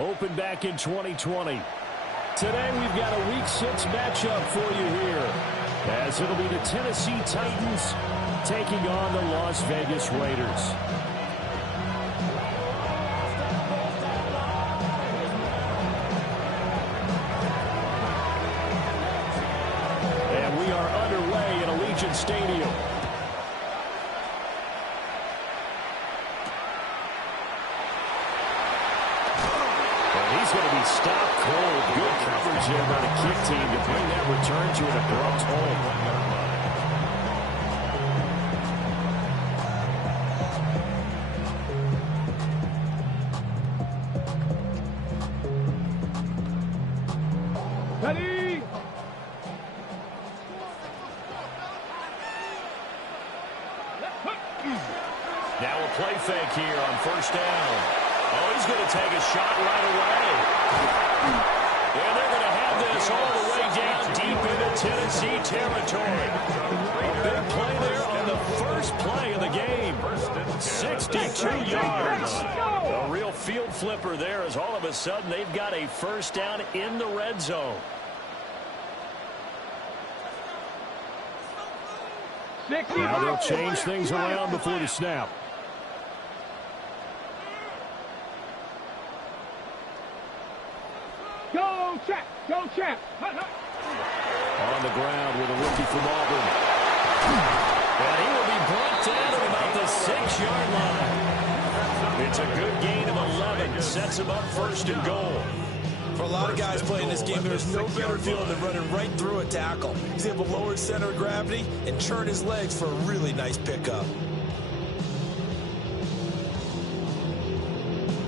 Opened back in 2020. Today we've got a Week 6 matchup for you here, as it'll be the Tennessee Titans taking on the Las Vegas Raiders. And we are underway in Allegiant Stadium. He's going to be stopped cold. Good coverage there by the kick team to bring that return to an abrupt halt. Ready? Now a play fake here on first down. Oh, he's going to take a shot right away. And they're going to have this all the way down deep into Tennessee territory. A big play there on the first play of the game. 62 yards. A real field flipper there, as all of a sudden they've got a first down in the red zone. Now they'll change things around before the snap. Go, Champ! Go, Champ! On the ground with a rookie from Auburn. And he will be brought down at about the 6-yard line. It's a good gain of 11. Sets him up first and goal. For a lot of guys playing this game, there's no better feeling than running right through a tackle. He's able to lower his center of gravity and churn his legs for a really nice pickup.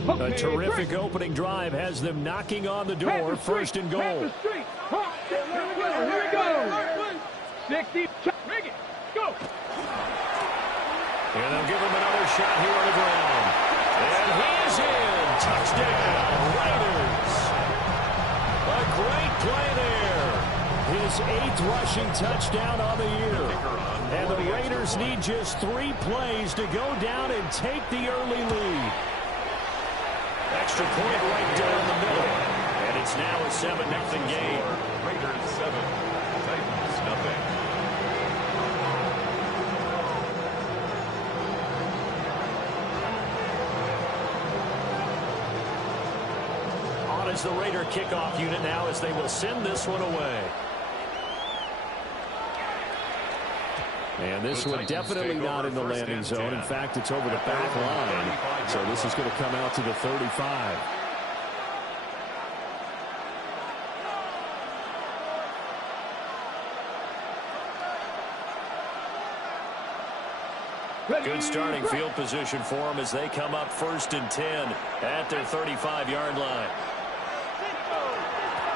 A terrific opening drive has them knocking on the door. First and goal. Here we go. 60. Bring it. Go. And they'll give him another shot here on the ground. And he's in. Touchdown, Raiders. A great play there. His 8th rushing touchdown on the year. And the Raiders need just 3 plays to go down and take the early lead. Extra point right down the middle. And it's now a 7-0 game. Raiders 7, Titans nothing. On is the Raider kickoff unit now, as they will send this one away. And this one definitely not in the landing zone. In fact, it's over the back line. So this is going to come out to the 35. Good starting field position for them as they come up first and 10 at their 35-yard line.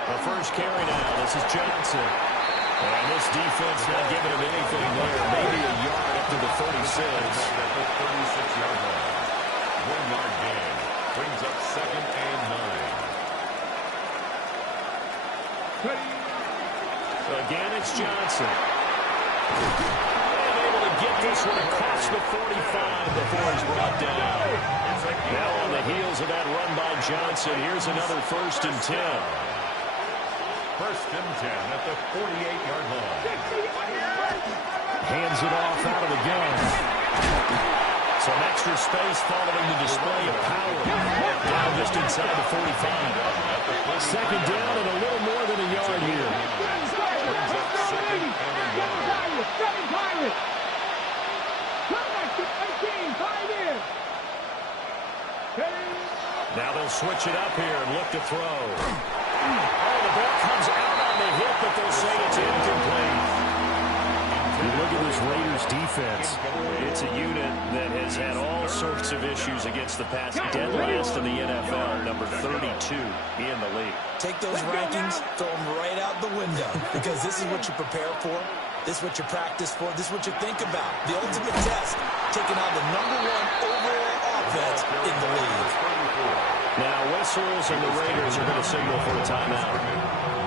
The first carry now. This is Johnson. And this defense not giving him anything there. Maybe a yard up to the 36. At the 36-yard line. 1-yard gain. Brings up 2nd and 9. Again, it's Johnson. And able to get this one across the 45 before he's brought down. Now on the heels of that run by Johnson, here's another first and 10. First and 10 at the 48-yard line. Hands it off out of the gun. Some extra space following the display of power. Down just inside the 45. Second down and a little more than a yard here. Now they'll switch it up here and look to throw. Oh, the ball comes out on the hit, but they'll say it's incomplete. You look at this Raiders defense. It's a unit that has had all sorts of issues against the pass. Dead last in the NFL, number 32 in the league. Take those rankings, throw them right out the window, because this is what you prepare for. This is what you practice for. This is what you think about. The ultimate test, taking on the #1 overall offense in the league. Now whistles and the Raiders are going to signal for a timeout.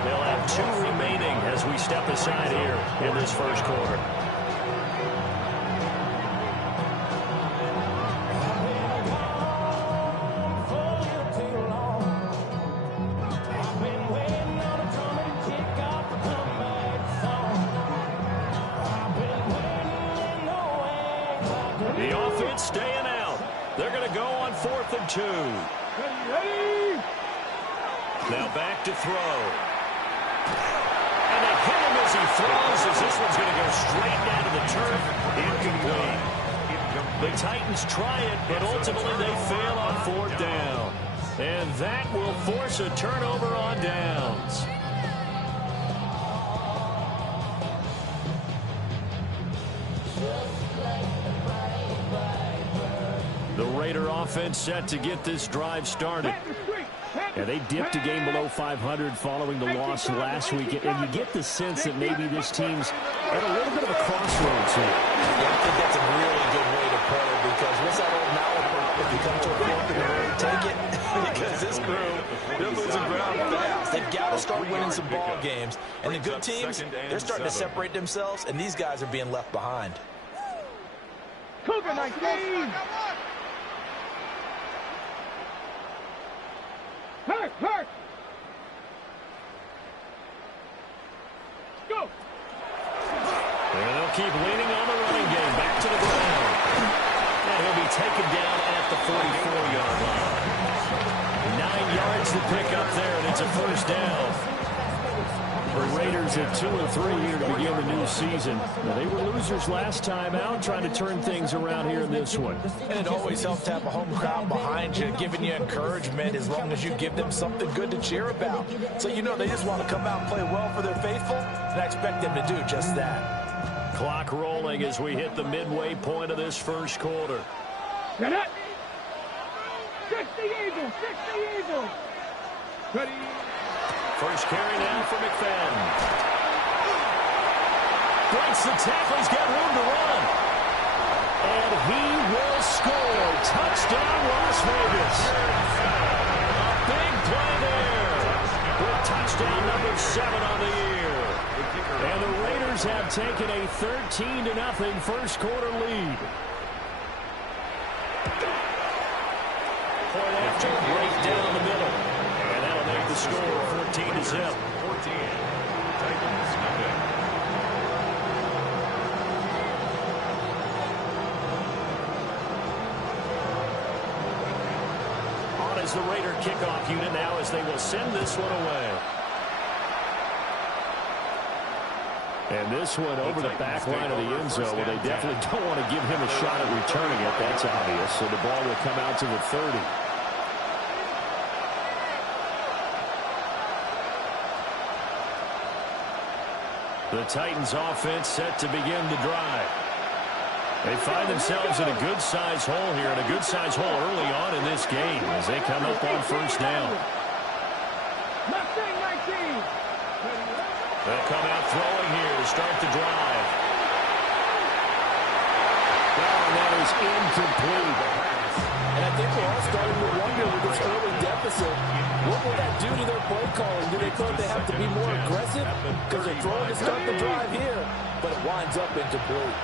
They'll have 2 remaining as we step aside here in this first quarter. 4th and 2. Ready? Now back to throw. And they hit him as he throws, as this one's going to go straight down to the turf. Incomplete. The Titans try it, but ultimately they fail on 4th down. And that will force a turnover on downs. The Raider offense set to get this drive started. And they dipped a game below 500 following the loss last week. And you get the sense that maybe this team's at a little bit of a crossroads here. Yeah, I think that's a really good way to put it, because what's that old malaprop? If you come to a fork in the road, take it. Because this crew, they're losing ground fast. They've got to start winning some ball games. And the good teams, they're starting to separate themselves, and these guys are being left behind. Cougar 19. Hurt. Go. And they'll keep leaning on the running game. Back to the ground. And he'll be taken down at the 44-yard line. 9 yards to pick up there, and it's a first down. The Raiders at 2-3 here to begin the new season. Now, they were losers last time out, trying to turn things around here in this one. And it always helps to have a home crowd behind you, giving you encouragement as long as you give them something good to cheer about. So you know they just want to come out and play well for their faithful, and I expect them to do just that. Clock rolling as we hit the midway point of this first quarter. Get it. 60 Eagles. Ready. First carry now for McFadden. Breaks the tackle. He's got room to run. And he will score. Touchdown, Las Vegas. A big play there. With touchdown number 7 on the year. And the Raiders have taken a 13-0 first quarter lead. Point after, right down the middle. And that'll make the score 14-0. 14. Titans nothing. On is the Raider kickoff unit now as they will send this one away. And this one over the back line of the end zone. Well, they definitely don't want to give him a shot at returning it. That's obvious. So the ball will come out to the 30. The Titans offense set to begin the drive. They find themselves in a good-sized hole here, and a good-sized hole early on in this game as they come up on first down. They'll come out throwing here to start the drive. And that is incomplete. And I think we're all starting to wonder with this early deficit, what will that do to their play calling? Do they feel like they have to be more aggressive? Because they're throwing to start the drive here, but it winds up incomplete.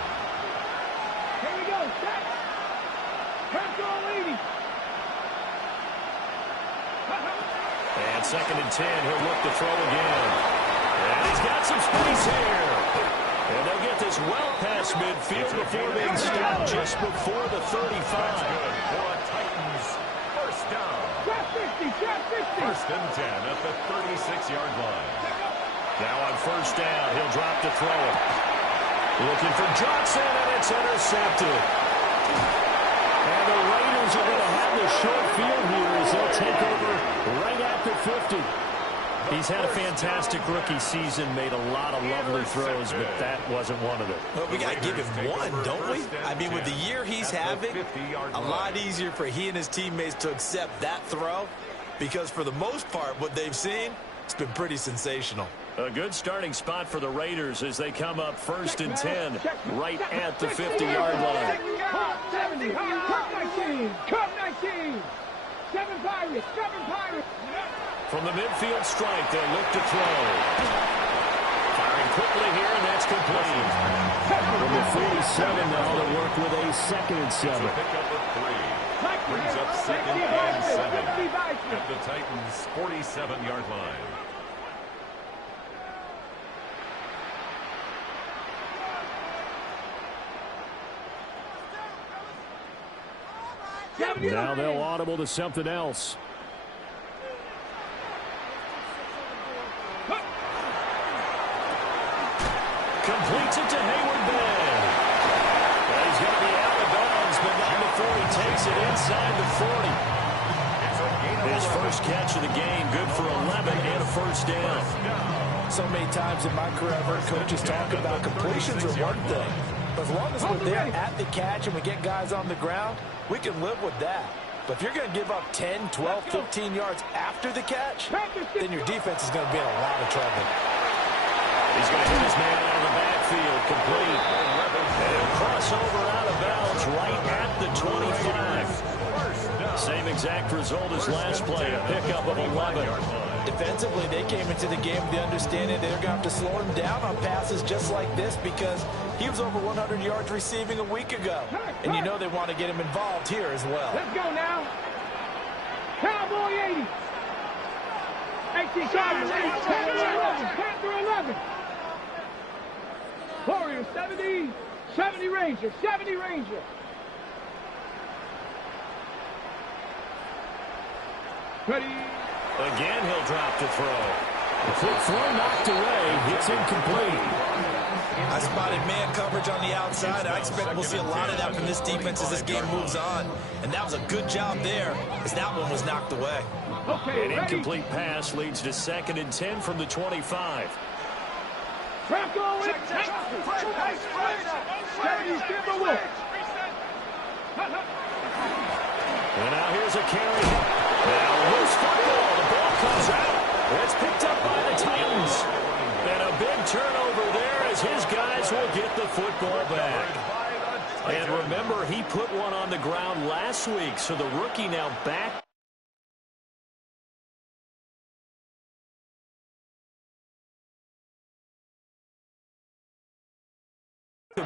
Here we go. Set. Control leading. And 2nd and 10, he'll look to throw again. And he's got some space here. And they'll get this well past midfield before being stopped just before the 35. For a Titans first down. Trap 50. First and 10 at the 36-yard line. Now on first down, he'll drop to throw it. Looking for Johnson, and it's intercepted. And the Raiders are going to have the short field here as they'll take over right at the 50. He's had a fantastic rookie season, made a lot of lovely throws, but that wasn't one of them. Well, we got to give him one, don't we? I mean, with the year he's having, a lot easier for he and his teammates to accept that throw, because for the most part, what they've seen, it's been pretty sensational. A good starting spot for the Raiders as they come up 1st and 10 right at the 50-yard line. 70. Cup 19. 7 Pirates. From the midfield strike, they'll look to throw. Firing quickly here, and that's complete. From the 47, now they'll work with a 2nd and 7. Pick up a 3. Brings up 2nd and 7 at the Titans' 47-yard line. Now they'll audible to something else. Completes it to Hayward-Bay. He's going to be out of bounds, but not before he takes it inside the 40. His first catch of the game, good for 11 and a first down. So many times in my career, I've heard coaches talk about completions are one thing. But as long as we're there at the catch and we get guys on the ground, we can live with that. But if you're going to give up 10, 12, 15 yards after the catch, then your defense is going to be in a lot of trouble. He's going to hit his man out of the backfield, complete. And crossover out of bounds right at the 25. Same exact result as last play, a pickup of 11. Defensively, they came into the game with the understanding they're going to have to slow him down on passes just like this because he was over 100 yards receiving a week ago. And you know they want to get him involved here as well. Let's go now. Cowboy 80. 18 Cowboys, 10-11. Warriors 70. 70 Rangers. 70 Rangers. Ready. Again, he'll drop to throw. Quick throw knocked away. It's incomplete. I spotted man coverage on the outside. I expect we'll see a lot of that from this defense as this game moves on. And that was a good job there as that one was knocked away. Okay, An incomplete pass leads to 2nd and 10 from the 25. Franco in. And now here's a carry. Now loose football. The ball comes out. It's picked up by the Titans. And a big turnover there as his guys will get the football back. And remember, he put one on the ground last week, so the rookie now back.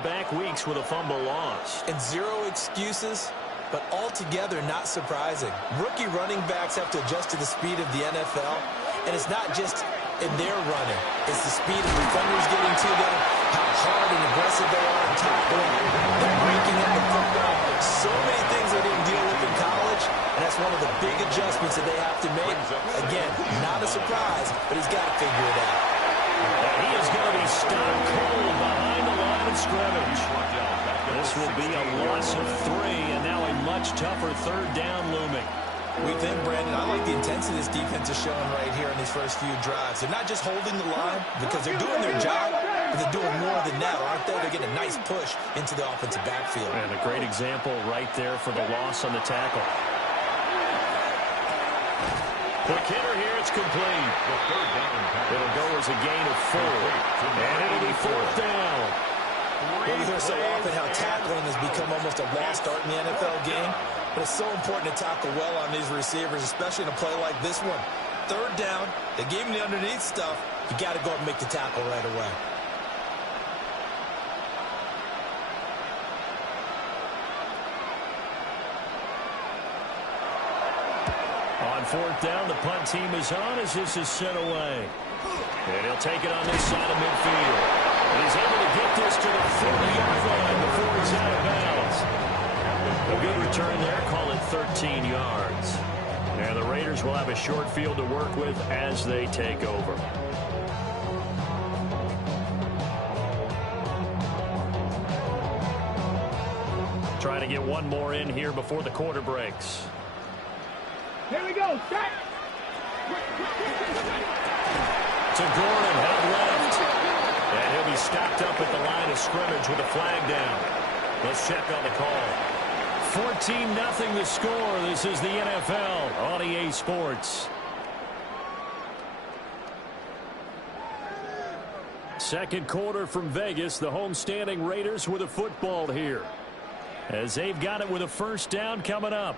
Back weeks with a fumble loss. And zero excuses, but altogether not surprising. Rookie running backs have to adjust to the speed of the NFL, and it's not just in their running. It's the speed of defenders getting to them, how hard and aggressive they are in tackling, they're breaking up the football. So many things they didn't deal with in college, and that's one of the big adjustments that they have to make. Again, not a surprise, but he's got to figure it out. He is going to be stopped cold behind the line of scrimmage. This will be a loss of 3, and now a much tougher 3rd down looming. We think, Brandon, I like the intensity this defense is showing right here in these first few drives. They're not just holding the line because they're doing their job, but they're doing more than that, aren't they? They're getting a nice push into the offensive backfield. And a great example right there for the loss on the tackle. Quick hitter here, it's complete. It'll go as a gain of 4, and it'll be 4th down. We hear so often how tackling has become almost a lost art in the NFL game, but it's so important to tackle well on these receivers, especially in a play like this one. 3rd down, they gave him the underneath stuff. You got to go and make the tackle right away. On 4th down, the punt team is on as this is sent away. And he'll take it on this side of midfield. And he's able to get this to the 40-yard line before he's out of bounds. A good return there, call it 13 yards. And the Raiders will have a short field to work with as they take over. Trying to get one more in here before the quarter breaks. Here we go. Set. To Gordon, head left. And he'll be stopped up at the line of scrimmage with a flag down. Let's check on the call. 14-0 the score. This is the NFL on EA Sports. Second quarter from Vegas. The homestanding Raiders with a football here, as they've got it with a 1st down coming up.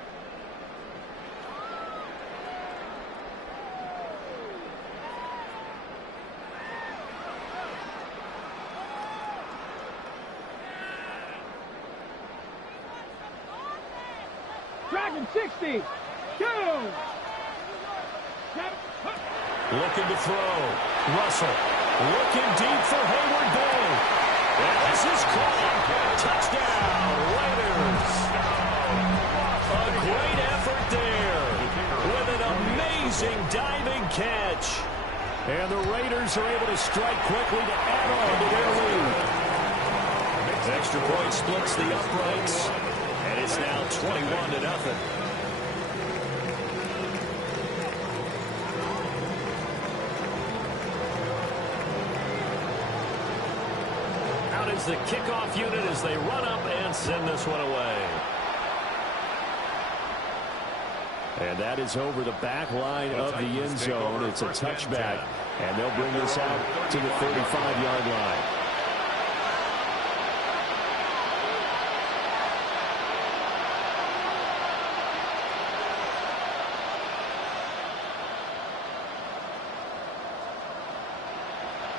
Dragon 60. 2. Looking to throw. Russell looking deep for Hayward-Bay. And this is caught. Touchdown, Raiders. A great amazing diving catch. And the Raiders are able to strike quickly to add on to their lead. Extra point splits the uprights, and it's now 21-0. Out is the kickoff unit as they run up and send this one away. And that is over the back line of the end zone. It's a touchback, and they'll bring this out to the 35-yard line.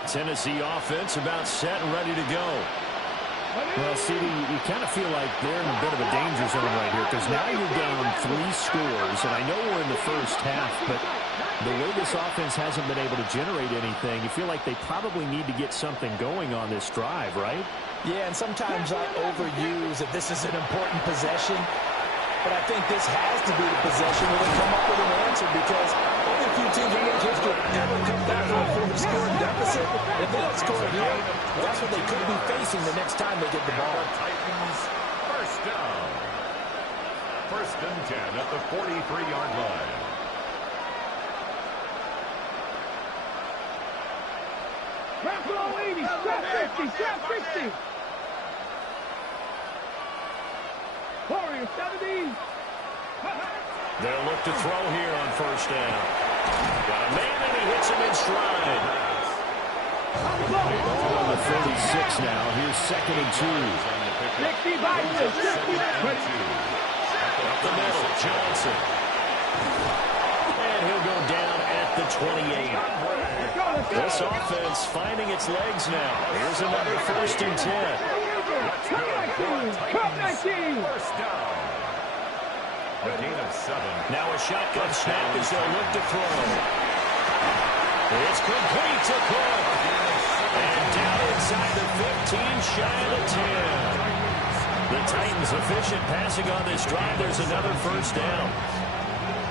Tennessee offense about set and ready to go. Well, CD, you kind of feel like they're in a bit of a danger zone right here because now you're down 3 scores, and I know we're in the first half, but the way this offense hasn't been able to generate anything, you feel like they probably need to get something going on this drive, right? Yeah, and sometimes I overuse that this is an important possession, but I think this has to be the possession where they come up with an answer because only a few teams in their history ever come back from a 4-score deficit. If they don't score here, that's what they could be facing the next time they get the ball. Titans first down. 1st and 10 at the 43-yard line. Buffalo 80, step 50, step 50. Warriors 70. They'll look to throw here on 1st down. Got a man, and he hits him in stride. Ball on the 36 now. Here's 2nd and 2. 60 by 2. 60 by 2. Up the middle, Johnson. And he'll go down at the 28. This offense finding its legs now. Here's another 1st and 10. Cup 19. First down. A gain of 7. Now a shotgun snap as they'll look to throw. It's complete to Cook. And down inside the 15, shy of the 10. The Titans efficient passing on this drive. There's another 1st down.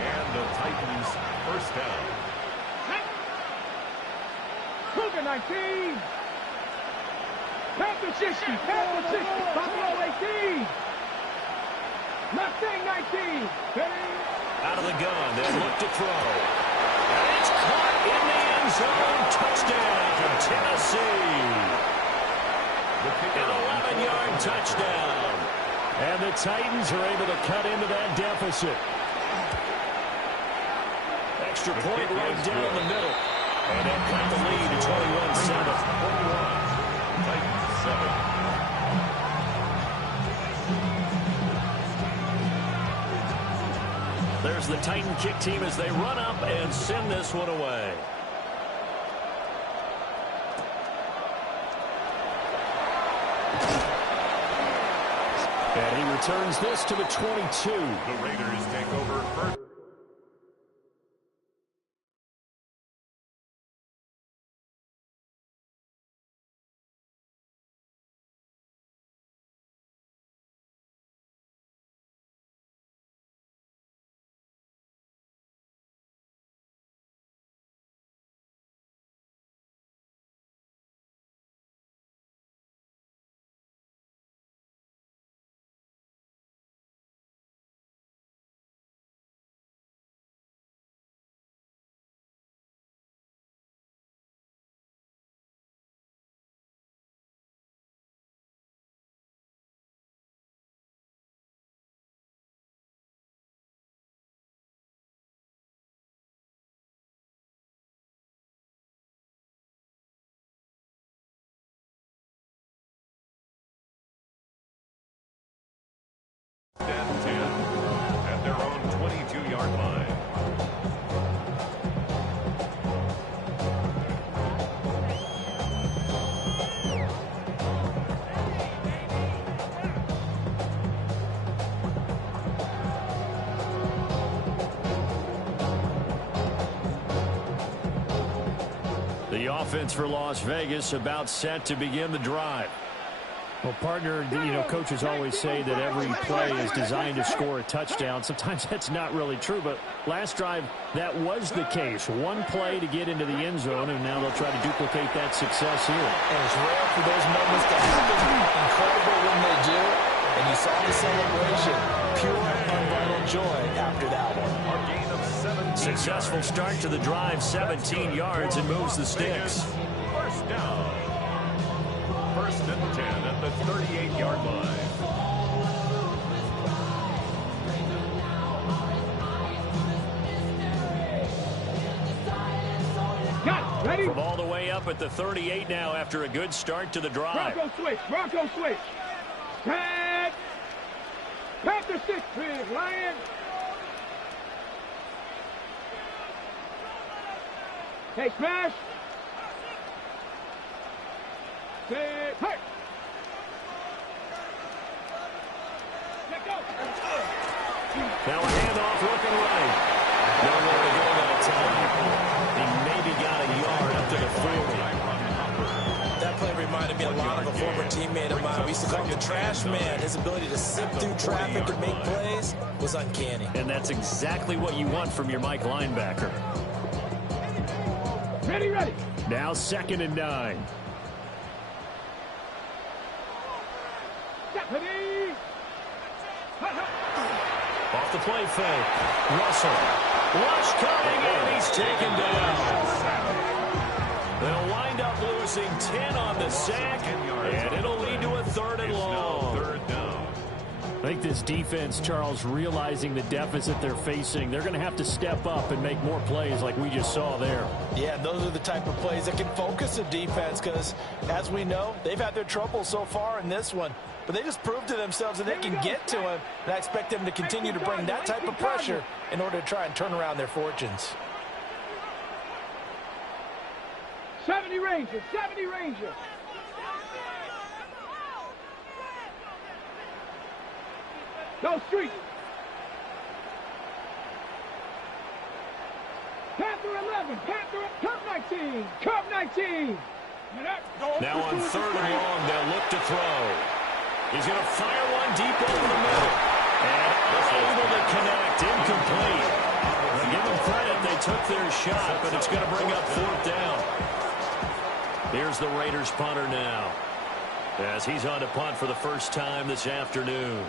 And the Titans first down. Cougar 19. Panther 60. Panther 60. Buffalo 18. Mustang 19. Out of the gun. They'll look to throw. And it's caught in the end zone. Touchdown, Tennessee. An 11-yard touchdown. And the Titans are able to cut into that deficit. Extra point right down the middle. And they'll cut the lead to 21-7. Titans 7. There's the Titan kick team as they run up and send this one away. And he returns this to the 22. The Raiders take over first. And 10 at their own 22-yard line. The offense for Las Vegas about set to begin the drive. Well, partner, coaches always say that every play is designed to score a touchdown. Sometimes that's not really true, but last drive, that was the case. One play to get into the end zone, and now they'll try to duplicate that success here. And it's rare for those moments to happen. Incredible when they do. And you saw the celebration. Pure, unbridled joy after that one. Our gain of 17 Successful yards. start to the drive, 17 yards, and moves the sticks. First down. First and 10 at the 38-yard line. Got it. Ready? From all the way up at the 38 now after a good start to the drive. Bronco switch. Bronco switch. Tag. Panther 6, please. Lion. Hey, smash. Hey. Let go. Now a handoff looking right. Nowhere to go that time. He maybe got a yard up to the 40. That play reminded me a lot of a former teammate of mine. We used to call him the trash man. His ability to sift through traffic and make plays was uncanny. And that's exactly what you want from your Mike linebacker. Ready, ready. Now 2nd and 9. Ready. Off the play fake. Russell. Rush coming, and he's taken down. They'll wind up losing 10 on the sack, and it'll lead to a 3rd and long. Third down. I think this defense, Charles, realizing the deficit they're facing, they're going to have to step up and make more plays like we just saw there. Yeah, and those are the type of plays that can focus the defense because, as we know, they've had their trouble so far in this one. But they just proved to themselves that they can get to him, and I expect them to continue to bring that type of pressure in order to try and turn around their fortunes. 70 Rangers. 70 Rangers. Go street. Panther 11. Panther. Curve 19. Curve 19. Now on 3rd and long, they'll look to throw. He's going to fire one deep over the middle. And unable to connect. Incomplete. Now give them credit. They took their shot, but it's going to bring up 4th down. Here's the Raiders punter now, as he's on to punt for the first time this afternoon.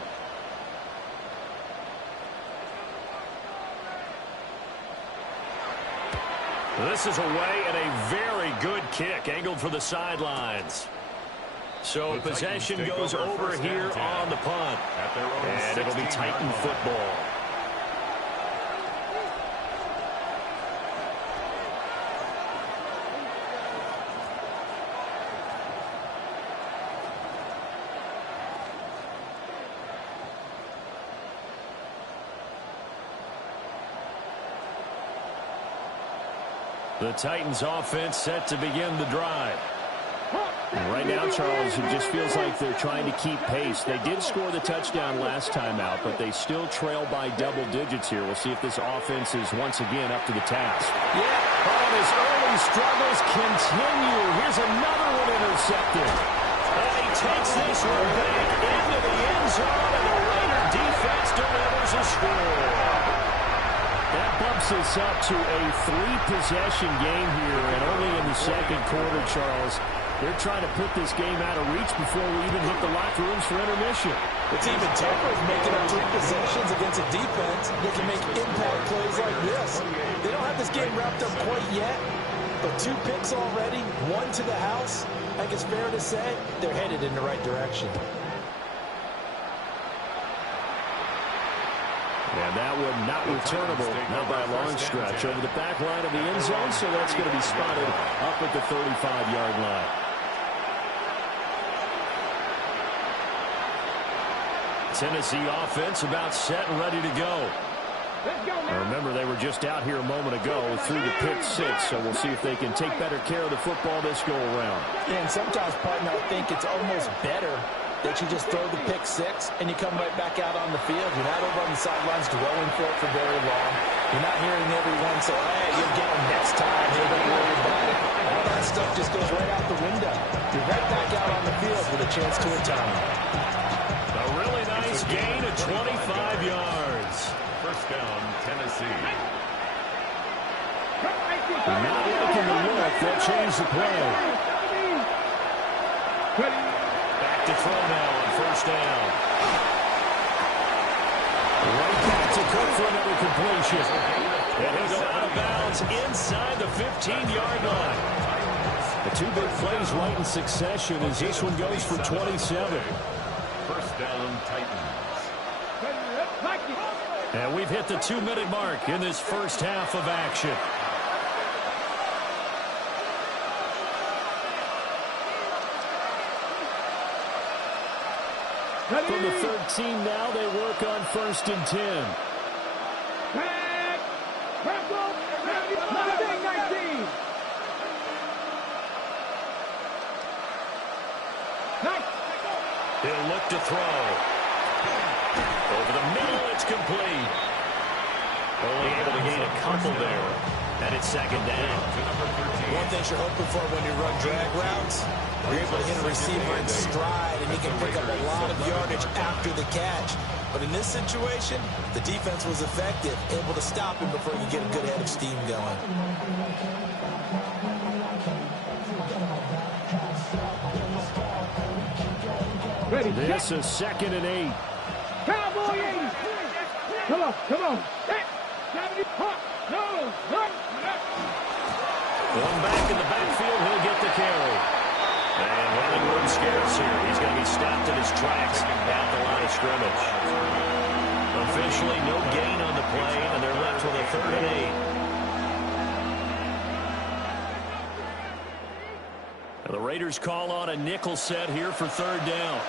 This is away and a very good kick, angled for the sidelines. So possession goes over here on the punt, and it'll be Titan football. The Titans offense set to begin the drive. Right now, Charles, it just feels like they're trying to keep pace. They did score the touchdown last time out, but they still trail by double digits here. We'll see if this offense is once again up to the task. Yeah, oh, his early struggles continue. Here's another one intercepted. And he takes this one back into the end zone, and the Raider defense delivers a score. That bumps us up to a 3-possession game here, and only in the 2nd quarter, Charles. They're trying to put this game out of reach before we even hit the locker rooms for intermission. It's even tougher making up 3 possessions against a defense that can make impact plays like this. They don't have this game wrapped up quite yet, but 2 picks already, 1 to the house. I think it's fair to say they're headed in the right direction. And that one not returnable, not by a long stretch, over the back line of the end zone, so that's going to be spotted up at the 35-yard line. Tennessee offense about set and ready to go. Now remember, they were just out here a moment ago through the pick 6, so we'll see if they can take better care of the football this go-around. And sometimes, partner, I think it's almost better that you just throw the pick 6 and you come right back out on the field. You're not over on the sidelines dwelling for it for very long. You're not hearing everyone say, hey, you'll get them next time. Hey, don't worry about it. All that stuff just goes right out the window. You're right back out on the field with a chance to atone. A really nice gain of 25 yards. First down, Tennessee. Not looking to look. They'll change the play. Back to throw now on first down. Right back to Cook for another completion. And he'll go out of bounds inside the 15-yard line. The two big plays right in succession as this one goes for 27. First down, Titans. And we've hit the 2-minute mark in this first half of action. From the 13 now, they work on 1st and 10. He'll look to throw. Over the middle, it's complete. Only able to gain a couple there. And it's 2nd down. One thing you're hoping for when you run drag routes, you're able to hit a receiver in stride, and he can pick up a lot of yardage after the catch. But in this situation, the defense was effective, able to stop him before you get a good head of steam going. This is 2nd and 8. Cowboy 80. Come on, come on. One back in the backfield, he'll get the carry. And running room scarce here. He's going to be stopped in his tracks at the line of scrimmage. Officially no gain on the play, and they're left with a 3rd and 8. The Raiders call on a nickel set here for 3rd down.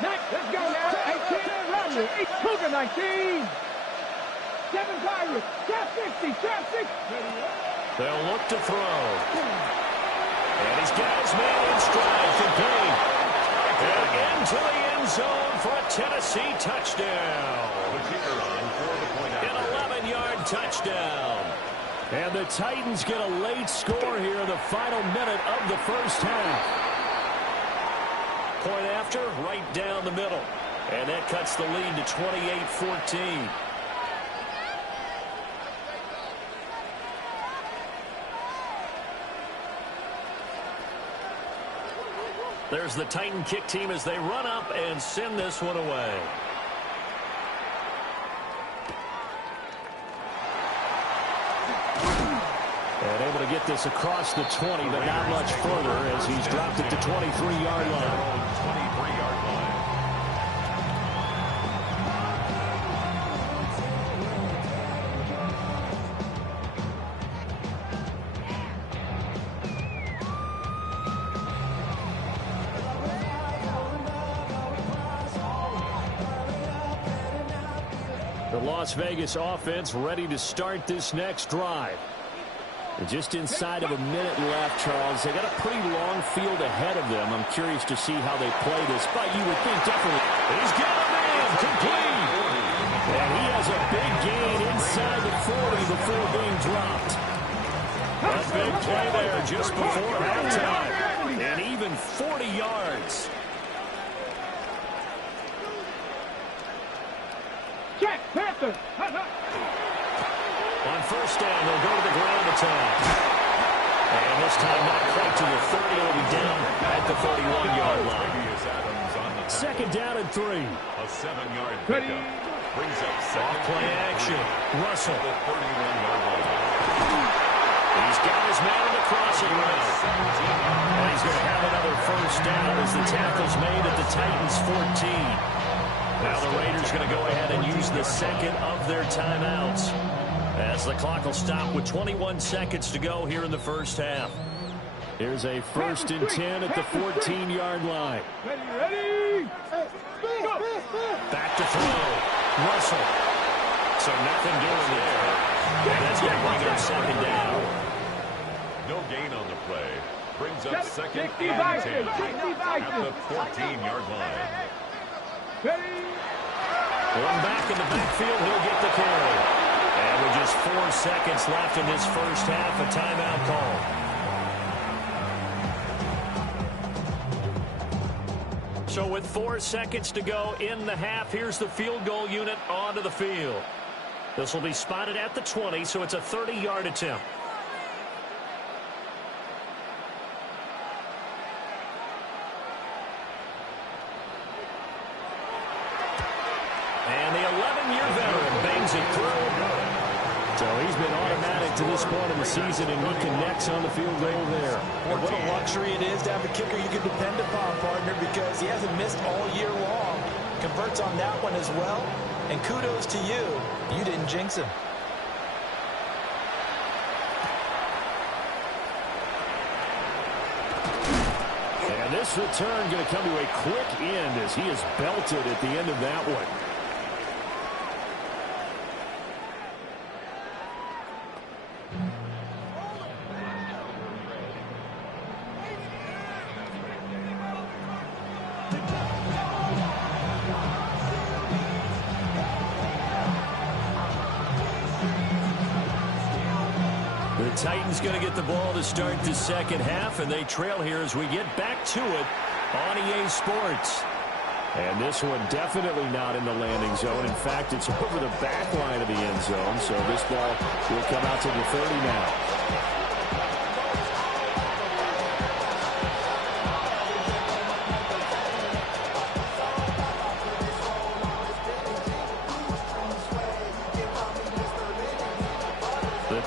Next, let's go now. 18 Romney. Cougar 19. 7 Pirates. Trap 60. Trap 60. They'll look to throw. And he's got his man in stride. Complete. And into the end zone for a Tennessee touchdown. An 11-yard touchdown. And the Titans get a late score here in the final minute of the first half. Point after, right down the middle. And that cuts the lead to 28-14. There's the Titan kick team as they run up and send this one away. And able to get this across the 20, but not much further as he's dropped it to 23-yard line. The Las Vegas offense ready to start this next drive. Just inside of a minute left, Charles. They got a pretty long field ahead of them. I'm curious to see how they play this, but you would think definitely. He's got a man complete. And he has a big gain inside the 40 before being dropped. A big play there just before halftime. And even 40 yards. Check, Panther. On first down, they'll go to the ground attack. And this time not quite to the 30. It'll be down at the 31-yard line. 2nd down and 3. A 7-yard pickup. Brings up Off play action. Russell. the 31-yard line. He's got his man in the crossing route. And he's going to have another first down as the tackle's made at the Titans' 14. Now the Raiders going to go ahead and use the second of their timeouts, as the clock will stop with 21 seconds to go here in the first half. Here's a 1st and 10 at the 14-yard line. Ready? Back to throw. Russell. So nothing doing there. And that's going to bring up 2nd down. No gain on the play. Brings up 2nd and 10 65. at the 14-yard line. One back in the backfield, he'll get the carry. And with just 4 seconds left in this first half, a timeout call. So with 4 seconds to go in the half, here's the field goal unit onto the field. This will be spotted at the 20, so it's a 30-yard attempt. And the 11-year veteran bangs it through. So he's been automatic to this point of the season, and he connects on the field goal there. And what a luxury it is to have a kicker you can depend upon, partner, because he hasn't missed all year long. Converts on that one as well. And kudos to you. You didn't jinx him. And this return going to come to a quick end as he is belted at the end of that one. The Titans going to get the ball to start the second half, and they trail here as we get back to it on EA Sports. And this one definitely not in the landing zone. In fact, it's over the back line of the end zone, so this ball will come out to the 30 now.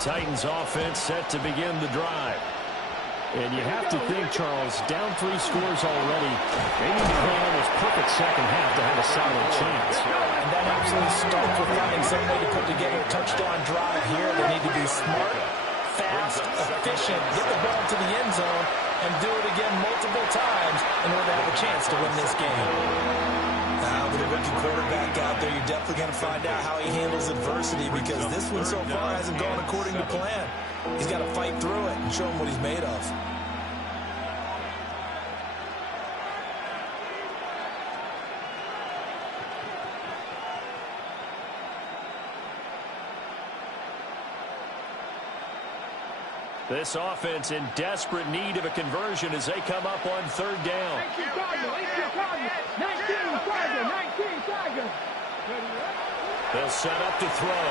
Titans offense set to begin the drive. And you have to think, Charles, down 3 scores already. They need to play almost perfect second half to have a solid chance. And that absolutely starts with finding some way to put together a touchdown drive here. They need to be smart, fast, efficient, get the ball to the end zone, and do it again multiple times in order to have a chance to win this game. With a rookie quarterback out there, you're definitely going to find out how he handles adversity, because this one so far hasn't gone according to plan. He's got to fight through it and show him what he's made of. This offense in desperate need of a conversion as they come up on third down. 19 Tiger. They'll set up to throw.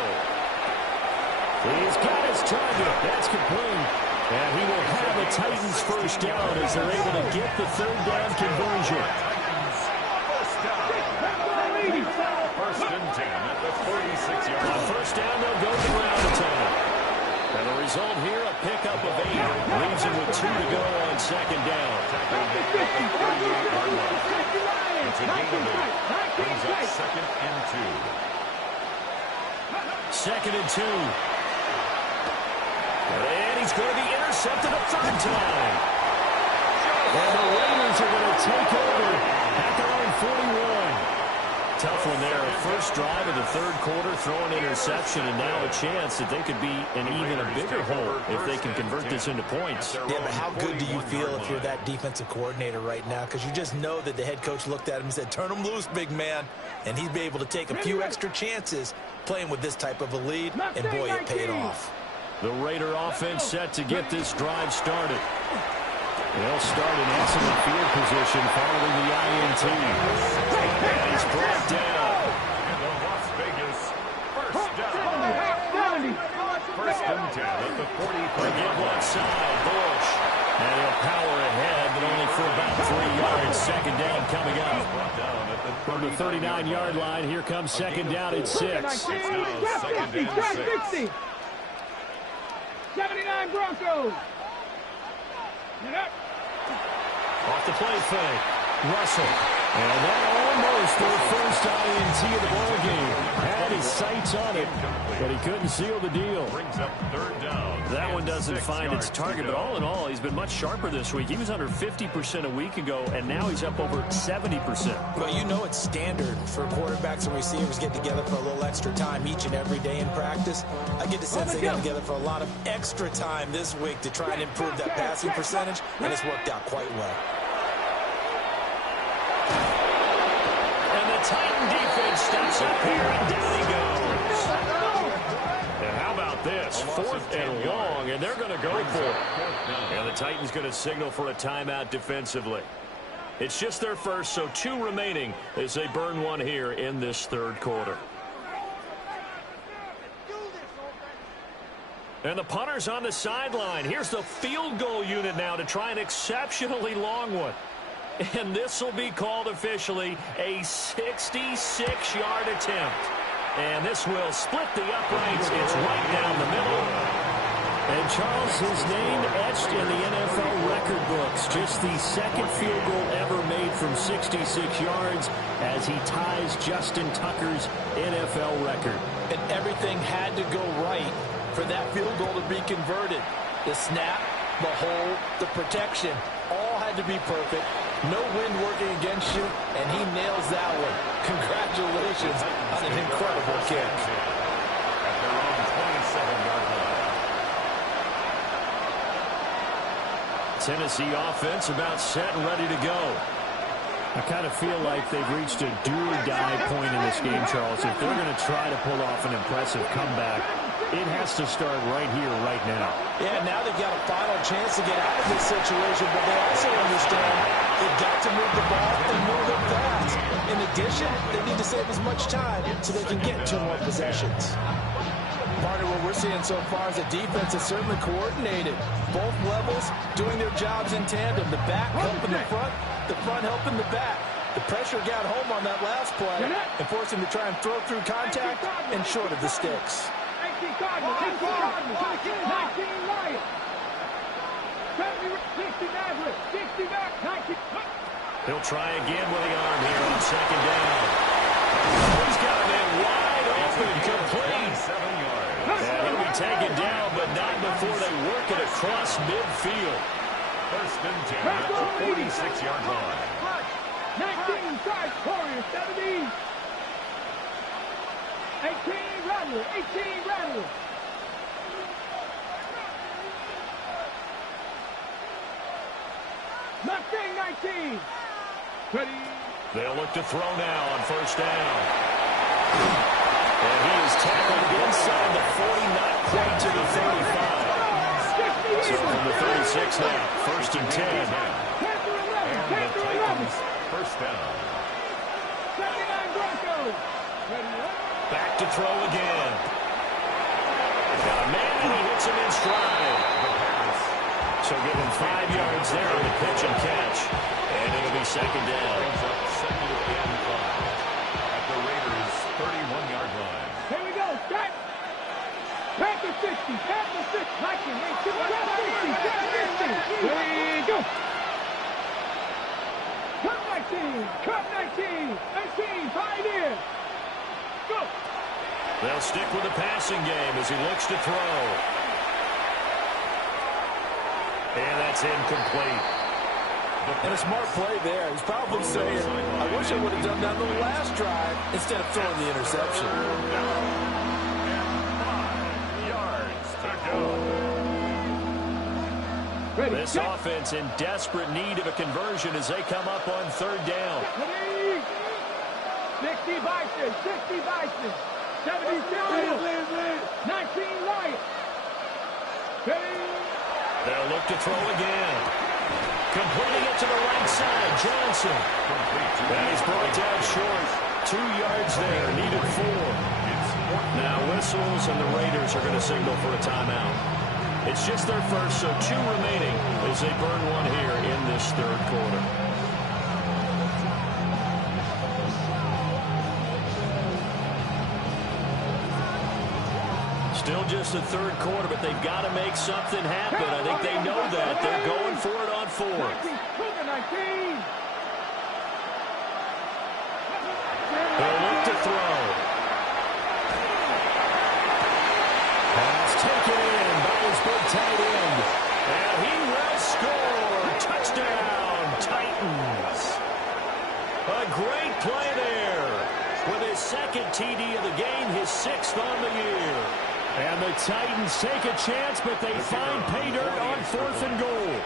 He's got his target. That's complete. And he will have a Titans first down as they're able to get the third down conversion. First and 10 at the 46-yard line. On first down, they'll go the ground attack. And the result here, a pickup of 8. Leaves him with 2 to go on second down. It's a gain of 8. Brings up second and 2. Second and 2. And he's going to be intercepted a third time. And the Raiders are going to take over at their own 41. Tough one there. First drive of the third quarter, throwing interception, and now a chance that they could be in even a bigger hole if they can convert this into points. Yeah, but how good do you feel if you're that defensive coordinator right now? Because you just know that the head coach looked at him and said, turn him loose, big man. And he'd be able to take a few extra chances playing with this type of a lead, and boy, it paid off. The Raider offense set to get this drive started. They'll start in excellent field position following the INT. And he's brought down. And the Las Vegas first down. First and 10 at the 45. They get one side, Bush. And he'll power ahead, but only for about 3 yards. Second down coming up. From the 39-yard line, here comes second down at 6. It's now second and 6. 79 Broncos. Get up. Off the play fake. Russell. And that almost their first INT of the ballgame. Had his sights on it, but he couldn't seal the deal. Brings up third down. That one doesn't find its target, but all in all, he's been much sharper this week. He was under 50% a week ago, and now he's up over 70%. Well, you know it's standard for quarterbacks and receivers get together for a little extra time each and every day in practice. I get the sense they got together for a lot of extra time this week to try and improve that passing percentage, and it's worked out quite well. And the Titan defense steps up here, and down he goes. And how about this? 4th and long, and they're going to go for it. And the Titans going to signal for a timeout defensively. It's just their first, so 2 remaining as they burn one here in this third quarter. And the punter's on the sideline. Here's the field goal unit now to try an exceptionally long one. And this will be called officially a 66-yard attempt. And this will split the uprights. It's right down the middle. And Charles, his name etched in the NFL record books. Just the second field goal ever made from 66 yards as he ties Justin Tucker's NFL record. And everything had to go right for that field goal to be converted. The snap, the hold, the protection, all had to be perfect. No wind working against you, and he nails that one. Congratulations on an incredible kick. At their own 27-yard line. Tennessee offense about set and ready to go. I kind of feel like they've reached a do-or-die point in this game, Charles. If they're going to try to pull off an impressive comeback, it has to start right here, right now. Yeah, now they've got a final chance to get out of this situation, but they also understand they've got to move the ball and move it fast. In addition, they need to save as much time so they can get 2 more possessions. Part of what we're seeing so far is the defense is certainly coordinated. Both levels doing their jobs in tandem. The back helping the front helping the back. The pressure got home on that last play and forced him to try and throw through contact and short of the sticks. 19 Cardinals, 19 Lions, 60 Nazareth, 60 19. He'll try again with the arm here on second down. He's got a man wide open, complete. 7 yards. And he'll be taken down, but not before they work it across midfield. First and 10 at the 46-yard line. 19 Sarge Warriors, 70. 18 Rattler, 18 Rattler. Mustang 19. Ready. They'll look to throw now on first down. And he is tackled inside the 40, not quite to the 35. So from the 36 now, first and 10. And the Titans first down. 79 Broncos. Back to throw again. Got a man and he hits him in stride. So give him 5 yards there on the pitch and catch. And it'll be second down. Brings up second and 5 at the Raiders' 31-yard line. Here we go. Start. Panther 60. Panther 6. Viking 8. 50. Here we go. Cup 19. Cup 19. 19. Pioneer. Go. They'll stick with the passing game as he looks to throw. And that's incomplete. And a smart play there. He's probably saying, I wish I would have done that on the last drive instead of throwing the interception. And 5 yards to go. Ready. This offense in desperate need of a conversion as they come up on third down. Ready. 60 Bison. 60 Bison. 77. 19 Lions. Ready. They'll look to throw again. Completing it to the right side, Johnson. And he's brought down short. 2 yards there, needed 4. Now whistles and the Raiders are going to signal for a timeout. It's just their first, so 2 remaining as they burn one here in this third quarter. Still just the third quarter, but they've got to make something happen. I think they know that. They're going for it on 4th. 19. They'll look to throw. Pass taken in by his big tight end. And he will score. Touchdown, Titans. A great play there. With his second TD of the game, his 6th on the year. And the Titans take a chance, but they find pay dirt on 4th and goal.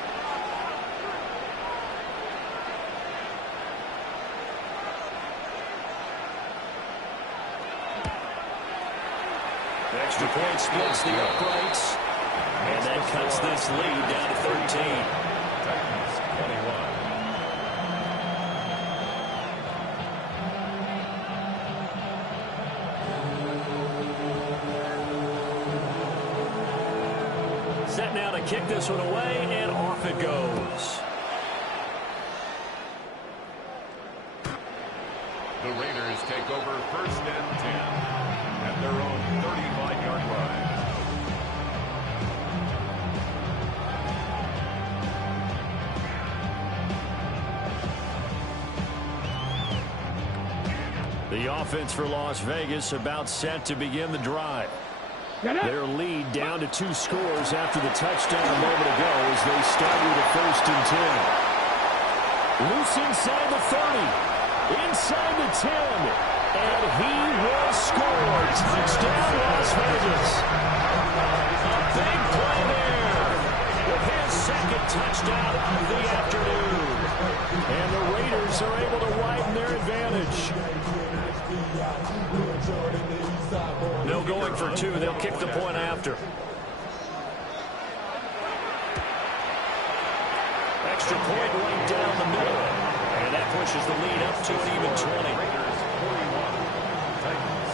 Extra point splits the uprights. And that cuts this lead down to 13. Titans 21. now to kick this one away, and off it goes. The Raiders take over 1st and 10 at their own 35-yard line. The offense for Las Vegas about set to begin the drive. Their lead down to 2 scores after the touchdown a moment ago as they start with a 1st and 10. Loose inside the 30. Inside the 10. And he will score. Touchdown, Las Vegas. A big play there with his 2nd touchdown of the afternoon. And the Raiders are able to widen their advantage. No going for 2. They'll kick the point after. Extra point right down the middle. And that pushes the lead up to an even 20. Raiders 41, Titans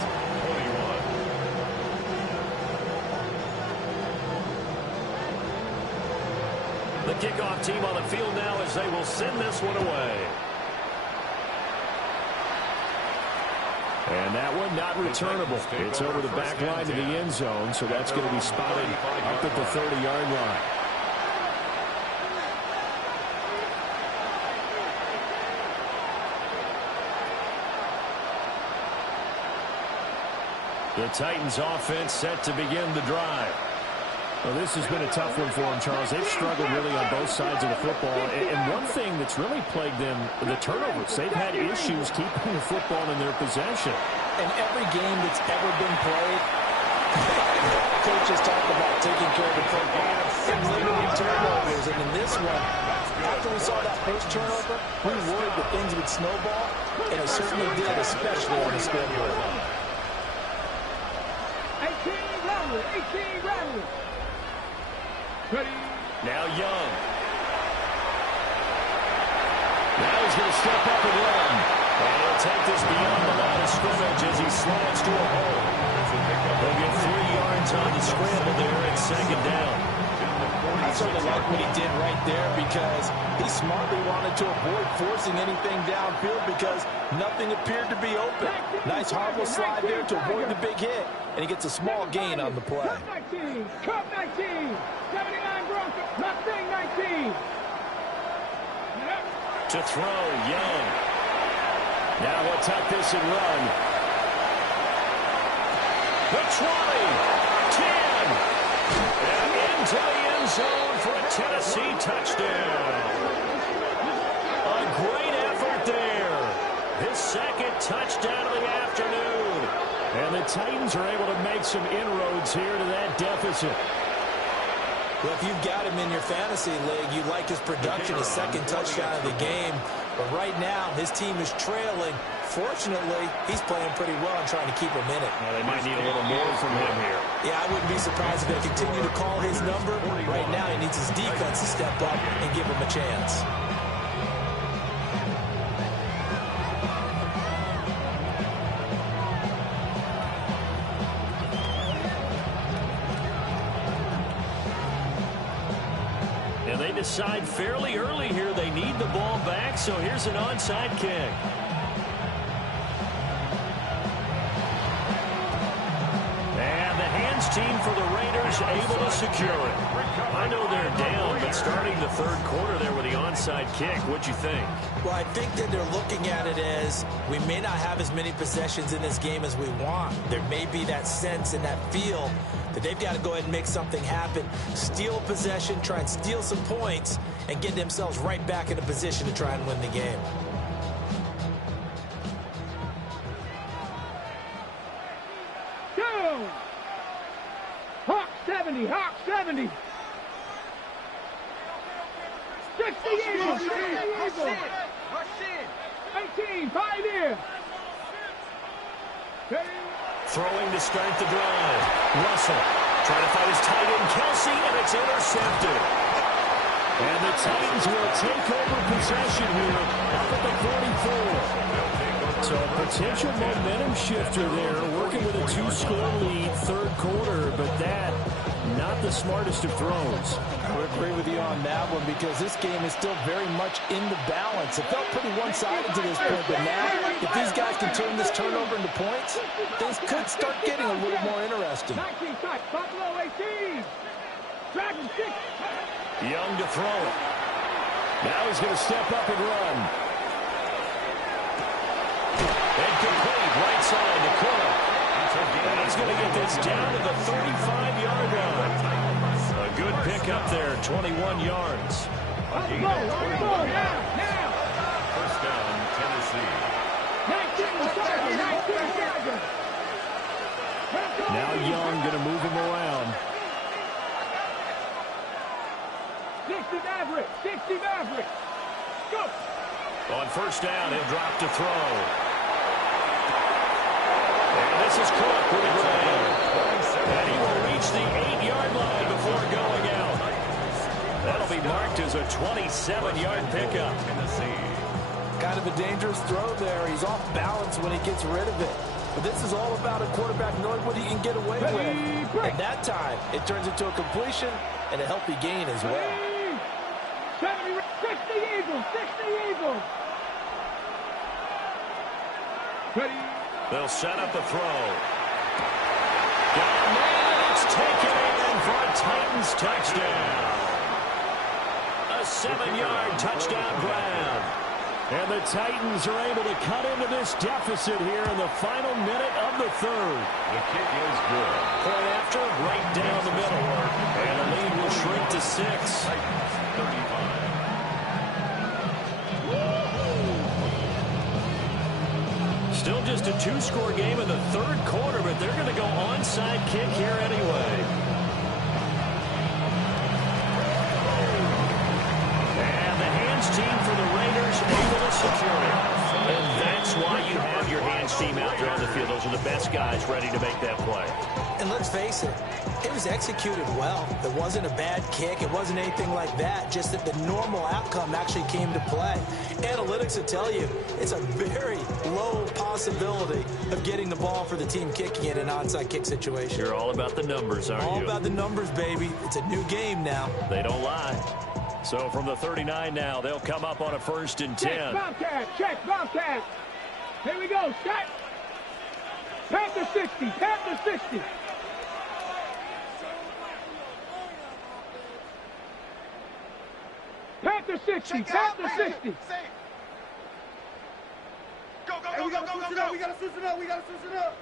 41. The kickoff team on the field now as they will send this one away. And that one not returnable. It's over the back line of the end zone, so that's going to be spotted up at the 30-yard line. The Titans offense set to begin the drive. Well, this has been a tough one for them, Charles. They've struggled really on both sides of the football. And one thing that's really plagued them, the turnovers. They've had issues keeping the football in their possession. In every game that's ever been played, coaches talk about taking care of the football and limiting turnovers. And in this one, after we saw that first turnover, we worried that things would snowball, and it certainly did, especially on the scoreboard. 18 Rattler, 18 Rattler. Now Young. Now he's going to step up and run. And he'll take this beyond the line of scrimmage as he slides to a hole. They'll get 3 yards on the scramble there at 2nd down. I certainly like what he did right there because he smartly wanted to avoid forcing anything downfield because nothing appeared to be open. Nice harmless slide there to avoid the big hit, and he gets a small gain on the play. Cup 19, Cup 19, 79 Broncos, Mustang 19. To throw, Young. Now he'll tuck this and run. The 20, 10. And into the end zone for a Tennessee touchdown. A great effort there. His 2nd touchdown of the afternoon. And the Titans are able to make some inroads here to that deficit. Well, if you've got him in your fantasy league, you like his production, his 2nd touchdown of the game. But right now, his team is trailing. Fortunately, he's playing pretty well and trying to keep him in it. Well, they might need a little more from him here. Yeah, I wouldn't be surprised if they continue to call his number. Right now, he needs his defense to step up and give him a chance. And they decide fairly early here they need the ball back, so here's an onside kick. And the hands team for the Raiders able to secure it. I know they're down, but starting the 3rd quarter there with the onside kick, what'd you think? Well, I think that they're looking at it as we may not have as many possessions in this game as we want. There may be that sense and that feel that they've got to go ahead and make something happen, steal possession, try and steal some points, and get themselves right back in a position to try and win the game. Go! Hawk 70, Hawk 70. 60 Eagles, 18, Pioneer. Throwing to start the drive. Russell trying to find his tight end, Kelsey, and it's intercepted. And the Titans will take over possession here up at the 44. So a potential momentum shifter there, working with a 2-score lead, 3rd quarter, but that not the smartest of throws. I would agree with you on that one because this game is still very much in the balance. It felt pretty one-sided to this point, but now if these guys can turn this turnover into points, things could start getting a little more interesting. 19 touch, Buffalo 18. Dragon 6. Young to throw it. Now he's going to step up and run. Incomplete, right side to Cook. And he's going to get this down to the 35-yard line. A good pickup there, 21 yards. Let's go, now. First down, Tennessee. 19 Chargers. Now Young going to move him around. 60 Maverick. Go. On first down, he'll drop to throw. And this is Cook with a grab. And he will reach the 8-yard line before going out. That'll be marked as a 27-yard pickup. Kind of a dangerous throw there. He's off balance when he gets rid of it. But this is all about a quarterback knowing what he can get away with. At that time, it turns into a completion and a healthy gain as well. 60 Eagles. Ready. They'll set up a throw. Got a man, it's taken in for a Titans touchdown. A 7-yard touchdown grab. And the Titans are able to cut into this deficit here in the final minute of the third. The kick is good. Point after, right down the middle. And the lead will shrink to 6. Titans 35. Still just a 2-score game in the third quarter, but they're going to go onside kick here anyway. And the hands team for the Raiders able to secure it. And that's why you have your hands team out there on the field. Those are the best guys ready to make that play. And let's face it, it was executed well. It wasn't a bad kick. It wasn't anything like that. Just that the normal outcome actually came to play. Analytics will tell you it's a very low possibility of getting the ball for the team kicking it in an onside kick situation. You're all about the numbers, aren't you? All about the numbers, baby. It's a new game now. They don't lie. So from the 39 now, they'll come up on a 1st and 10. Check, Bobcat. Here we go, set. Panther 60. Panther 60. Go. We gotta switch it up.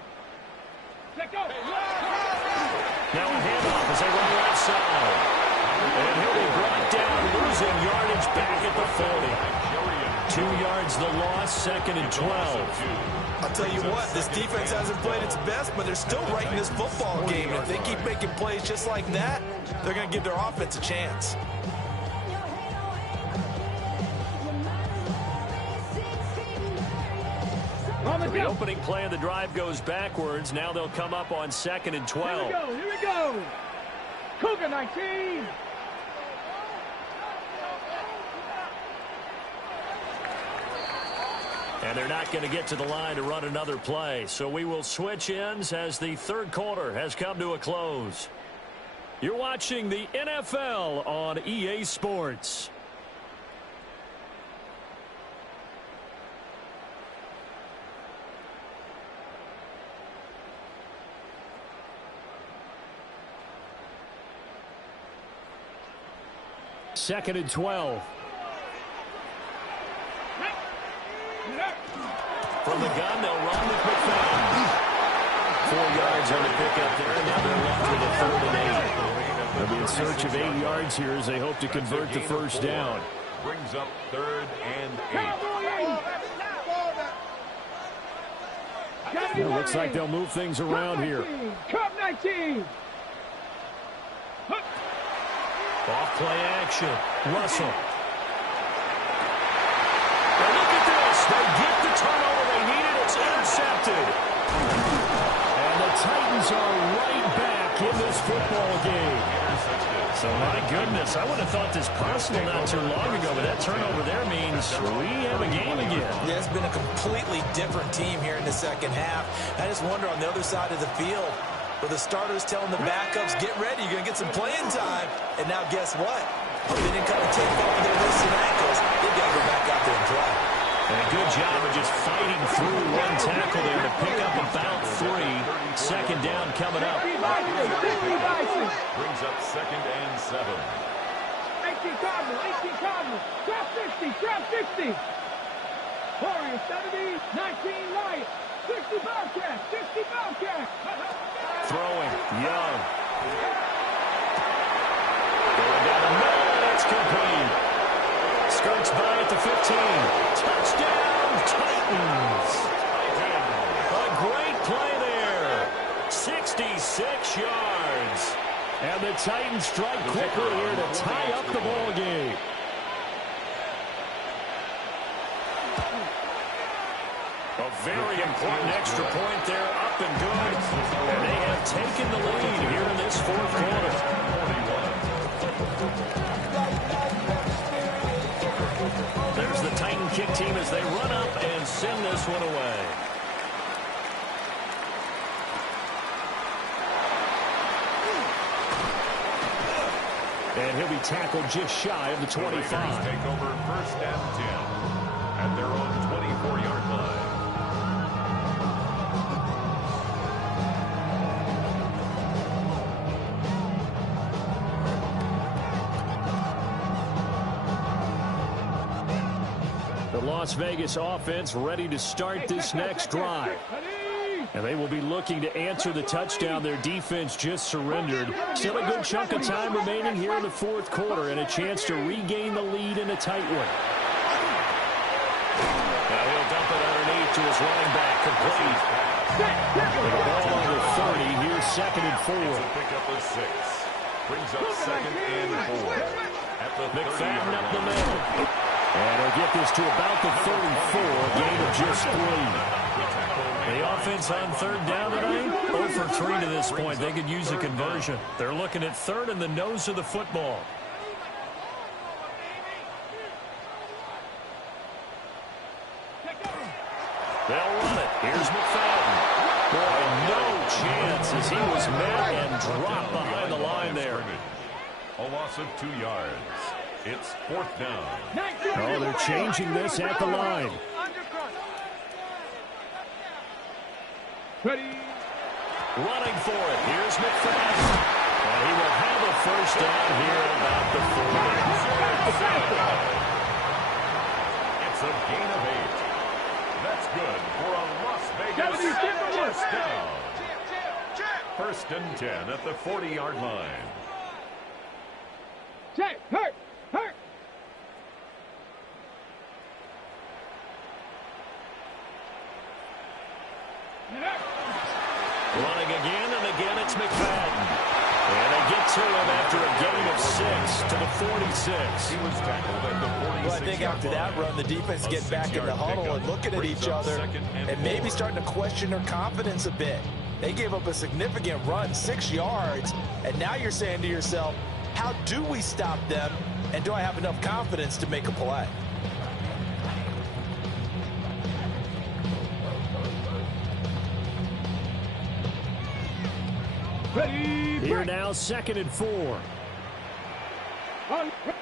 Let's go. Now a handoff as they run right side. And he'll be brought down, losing yardage back at the 40. 2 yards the loss, 2nd and 12. I'll tell you what, this defense hasn't played its best, but they're still right in this football game. And if they keep making plays just like that, they're going to give their offense a chance. The opening play of the drive goes backwards. Now they'll come up on 2nd and 12. Here we go. Cougar 19. And they're not going to get to the line to run another play. So we will switch ends as the third quarter has come to a close. You're watching the NFL on EA Sports. Second and 12. From the gun, they'll run with McFadden. 4 yards on the pickup there, and now they're left with a 3rd and 8. They'll be in search of 8 yards here as they hope to convert the first down. Brings up 3rd and 8. It looks like they'll move things around here. Cup 19. Off play action. Russell. Now look at this. They get the turnover they needed. It's intercepted. And the Titans are right back in this football game. So my goodness, I would have thought this possible not too long ago, but that turnover there means we have a game again. Yeah, it's been a completely different team here in the second half. I just wonder on the other side of the field, Well, the starters telling the backups, get ready, you're going to get some playing time. And now guess what? If they didn't come and take off their wrists and ankles, they've got to go back out there and play. And a good job of just fighting through one tackle there to pick up about 3. Second down coming up. Brings up 2nd and 7. 18 Cardinal. Drop 60. Warriors 70, 19 Lions. 60 Bobcats. Throwing, Young. Going down the middle, and it's complete. Skirts by at the 15. Touchdown, Titans. A great play there. 66 yards. And the Titans strike quickly here to tie up the ball game. A very important extra point there, up and good. And they have taken the lead here in this 4th quarter. There's the Titan kick team as they run up and send this one away. And he'll be tackled just shy of the 25. Take over 1st and 10 at their own 24-yard line. The Las Vegas offense ready to start this next drive. And they will be looking to answer the touchdown their defense just surrendered. Still a good chunk of time remaining here in the 4th quarter and a chance to regain the lead in a tight one. Now he'll dump it underneath to his running back, complete. The ball on the 30, here's 2nd and 4. It's a pickup of 6. Brings up 2nd and 4. At the McFadden up the middle. And he'll get this to about the 34, a gain of just 3. The offense on 3rd down tonight, 0 for 3 to this point. They could use a conversion. They're looking at 3rd and the nose of the football. They'll run it. Here's McFadden. Boy, no chance as he was met and dropped behind the line there. A loss of 2 yards. It's 4th down. Oh, they're changing this at the line. Ready. Running for it. Here's McFadden. And he will have a 1st down here about the 40. It's a gain of 8. That's good for a Las Vegas 1st down. 1st and 10 at the 40-yard line. Check. Hurt. Running again, and again it's McFadden. And they get to him after a gain of 6 to the 46. He was tackled at the 46. Well, I think after that run, the defense get back in the huddle and looking at each other and maybe starting to question their confidence a bit. They gave up a significant run, 6 yards, and now you're saying to yourself, how do we stop them, and do I have enough confidence to make a play? Ready. Here now, 2nd and 4.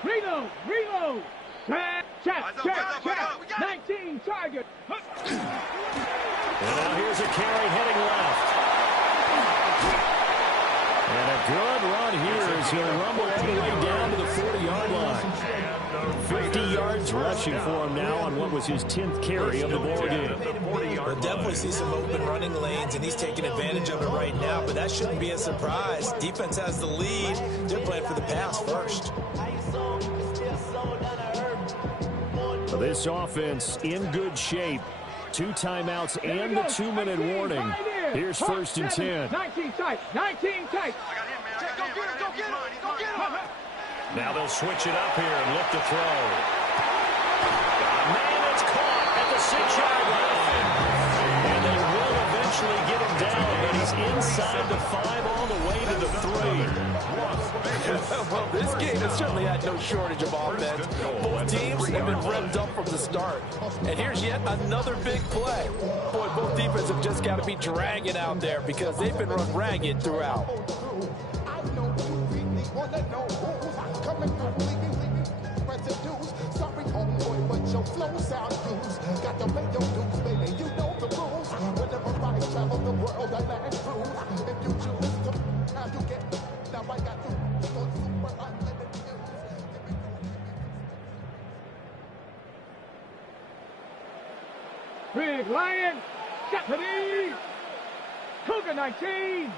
Reload. Check. 19 target. And now here's a carry heading left. And a good run here as he'll rumble all the way down to the 40-yard line. 50 yards rushing for him now on what was his 10th carry of the ball game. We'll definitely see some open running lanes, and he's taking advantage of it right now, but that shouldn't be a surprise. Defense has the lead. They're playing for the pass first. This offense in good shape. 2 timeouts and the 2-minute warning. Here's 1st and 10. 19 tight. Now they'll switch it up here and look to throw. Man, it's caught at the 6-yard line. And they will eventually get him down, and he's inside the 5 all the way to the 3. Well, this game has certainly had no shortage of offense. Both teams have been revved up from the start. And here's yet another big play. Boy, both defenses have just got to be dragging out there because they've been run ragged throughout. Sorry, homeboy, but your flow sound used. Got to make your dues, baby. You know the rules. Whenever I travel the world, I land through. If you choose to, how you get. Now I got to go super unlimited news. Big Lion, Japanese, Cougar 19.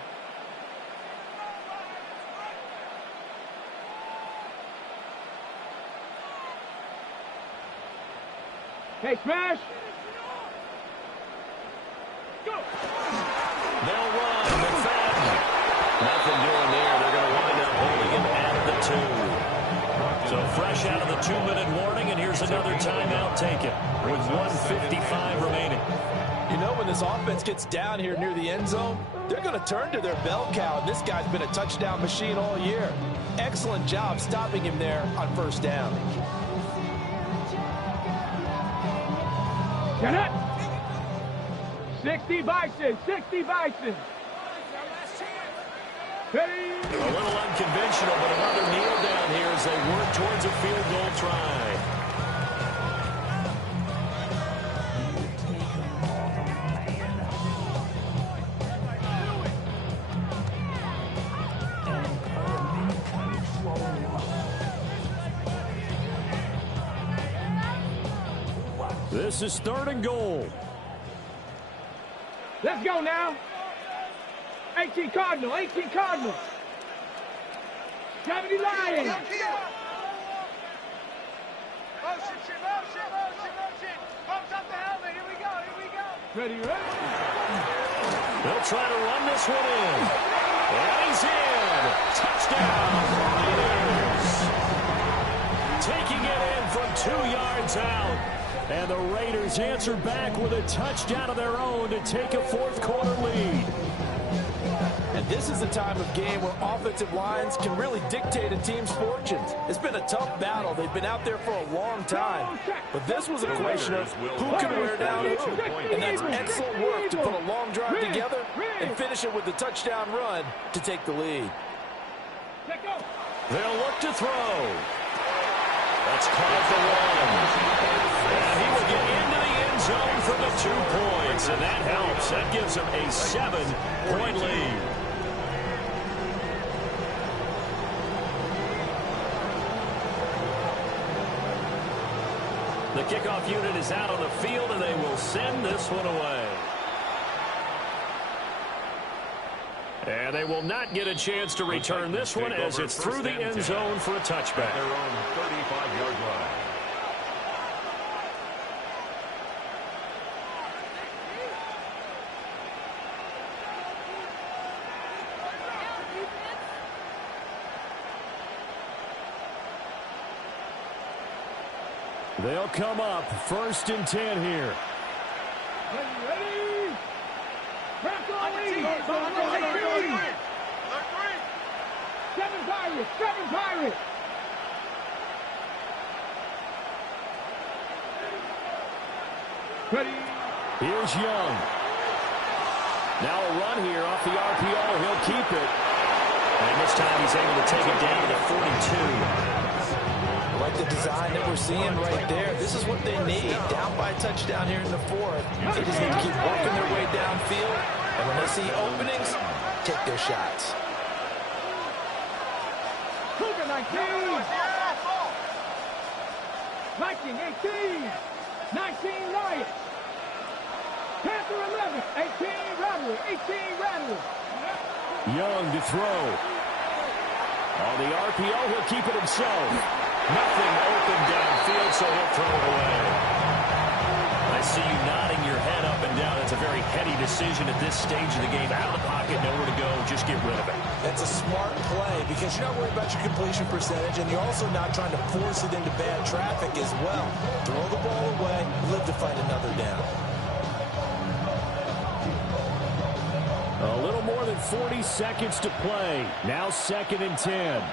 Hey, smash. Go. They'll run. McFadden. Nothing doing there. They're going to wind up holding him at the 2. So fresh out of the 2-minute warning, and here's another timeout taken with 1:55 remaining. You know, when this offense gets down here near the end zone, they're going to turn to their bell cow. This guy's been a touchdown machine all year. Excellent job stopping him there on first down. Get it. 60 Bison, 60 Bison. Ready. A little unconventional, but another kneel down here as they work towards a field goal try. This is 3rd and goal. Let's go now. 18 Cardinal, 18 Cardinal. 70 Lions. Motion. Pumps up the helmet. Here we go. Ready, ready. They'll try to run this one in. And he's in. Touchdown, Raiders. Taking it in from 2 yards out. And the Raiders answer back with a touchdown of their own to take a 4th quarter lead. And this is the time of game where offensive lines can really dictate a team's fortunes. It's been a tough battle. They've been out there for a long time. But this was a question of who can wear down who. And that's excellent work to put a long drive together and finish it with the touchdown run to take the lead. They'll look to throw. That's caught the 1. And he will get into the end zone for the 2 points. And that helps. That gives him a 7-point lead. The kickoff unit is out on the field, and they will send this one away. And they will not get a chance to return this one as it's through the end zone for a touchback. Their own 35-yard line. They'll come up 1st and 10 here. Ready. Press on lead. 7 Pirates, 7 Pirates. Ready. Here's Young. Now a run here off the RPO. He'll keep it. And this time he's able to take it down to the 42. I like the design that we're seeing right there. This is what they need. Down by a touchdown here in the 4th. They just need to keep working their way downfield. And when they see openings, take their shots. Cougar 19. Viking 18. 19 Lions. Panther 11. 18 Rattler. 18 Rattler. Young to throw. On the RPO, he'll keep it himself. Nothing open downfield, so he'll throw it away. I see you nodding your head up and down. It's a very heady decision at this stage of the game. Out of the pocket, nowhere to go. Just get rid of it. That's a smart play because you're not worried about your completion percentage, and you're also not trying to force it into bad traffic as well. Throw the ball away, live to fight another down. A little more than 40 seconds to play. Now 2nd and 10.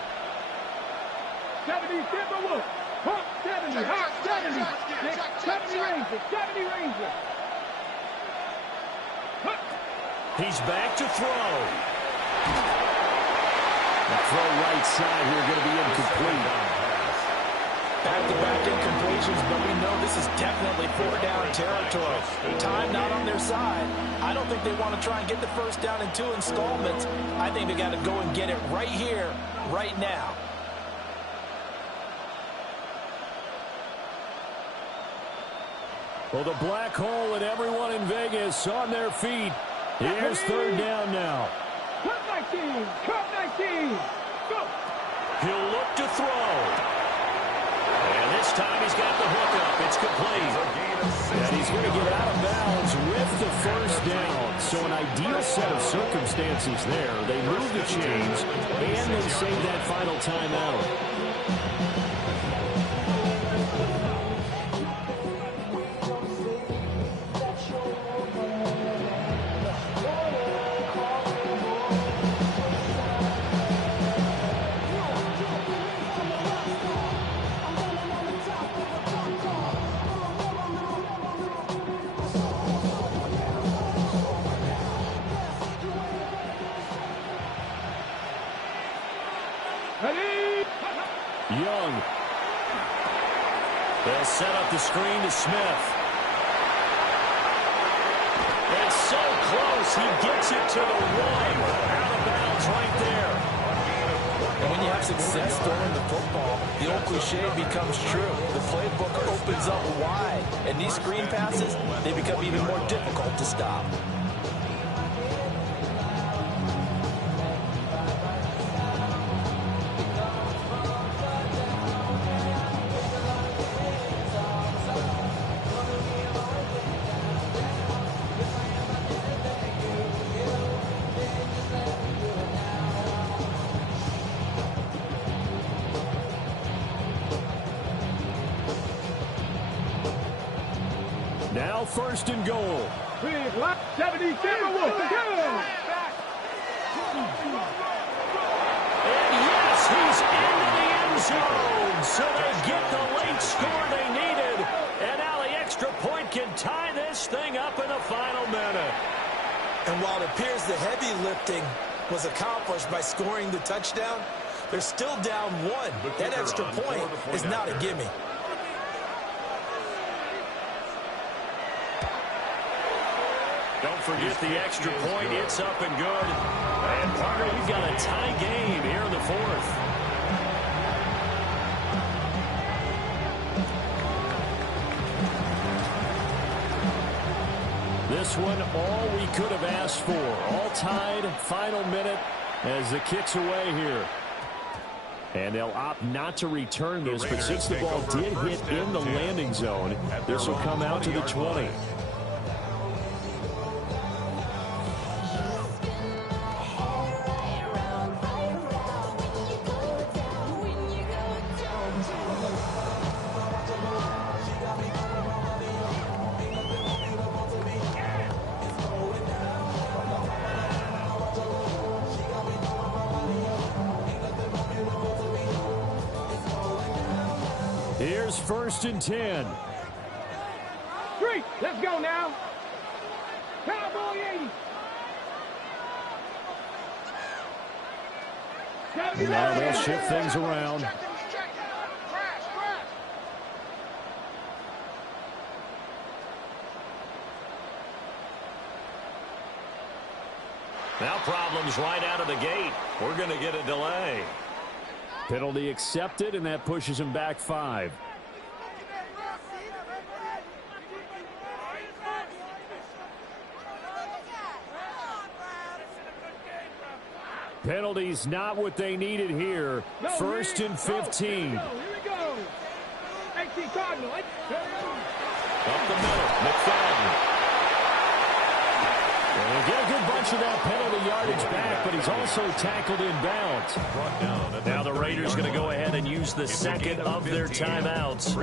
70 Timberwolves. Hawk 70. Hawk 70. 70 Rangers. 70 Rangers. He's back to throw. The throw right side here going to be incomplete. Back-to-back incompletions, but we know this is definitely 4-down territory. Time not on their side. I don't think they want to try and get the first down in 2 installments. I think they got to go and get it right here, right now. Well, the black hole and everyone in Vegas on their feet. Here's 3rd down now. Cut 19. Cut 19. Go. He'll look to throw. And this time he's got the hook up. It's complete. And he's going to get out of bounds with the first down. So an ideal set of circumstances there. They move the chains, and they save that final timeout. Young. They'll set up the screen to Smith. It's so close. He gets it to the 1. Out of bounds right there. And when you have success throwing the football, the old cliche becomes true. The playbook opens up wide. And these screen passes, they become even more difficult to stop. Now 1st and goal. 70 Timberwolves. And yes, he's into the end zone. So they get the late score they needed. And now the extra point can tie this thing up in the final minute. And while it appears the heavy lifting was accomplished by scoring the touchdown, they're still down 1. That extra point is not a gimme. Don't forget the extra point. It's up and good. And, partner, we've got a tie game here in the 4th. This one, all we could have asked for. All tied, final minute as the kick's away here. And they'll opt not to return this, but since the ball did hit in the landing zone, this will come out to the 20. Here's 1st and 10. 3. Let's go now. Cowboy 80. Now they'll shift things around. Now problems right out of the gate. We're going to get a delay. Penalty accepted, and that pushes him back 5. Penalties not what they needed here. 1st and 15. Here we go. 18 Cardinal. Up the middle, McFadden. And he'll get a good bunch of that penalty yardage back, but he's also tackled inbounds. Now the Raiders going to go ahead and use the second of their timeouts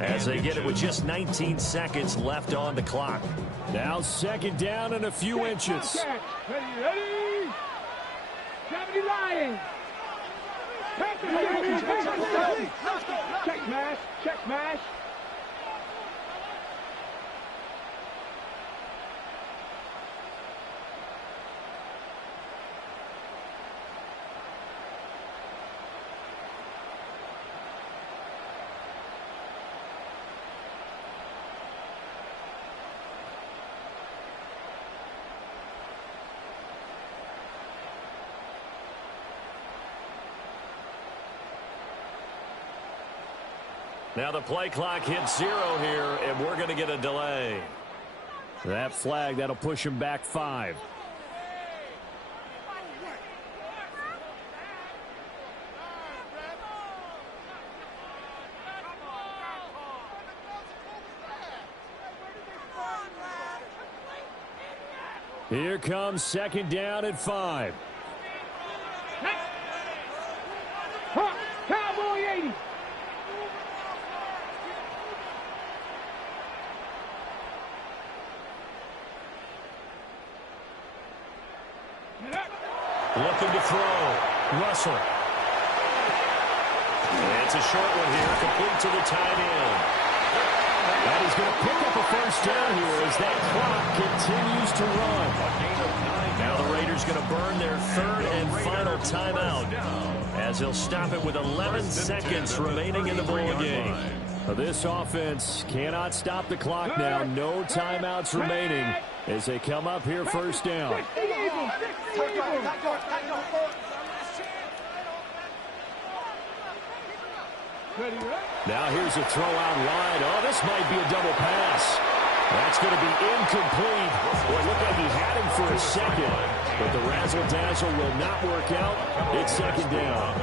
as they get it with just 19 seconds left on the clock. Now second down and a few inches. Ready? 70 Lions. Check smash. Check smash. Now the play clock hits 0 here, and we're going to get a delay. That flag, that'll push him back 5. Here comes second down at 5. Cowboy 80. Looking to throw. Russell. And it's a short one here, complete to the tight end. And he's going to pick up a first down here as that clock continues to run. Now the Raiders going to burn their third and final timeout as they'll stop it with 11 seconds remaining in the ball game. This offense cannot stop the clock now. No timeouts remaining as they come up here first down. Now here's a throw out wide. Oh, this might be a double pass. That's going to be incomplete. Boy, it looked like he had him for a second, but the razzle-dazzle will not work out. It's second down.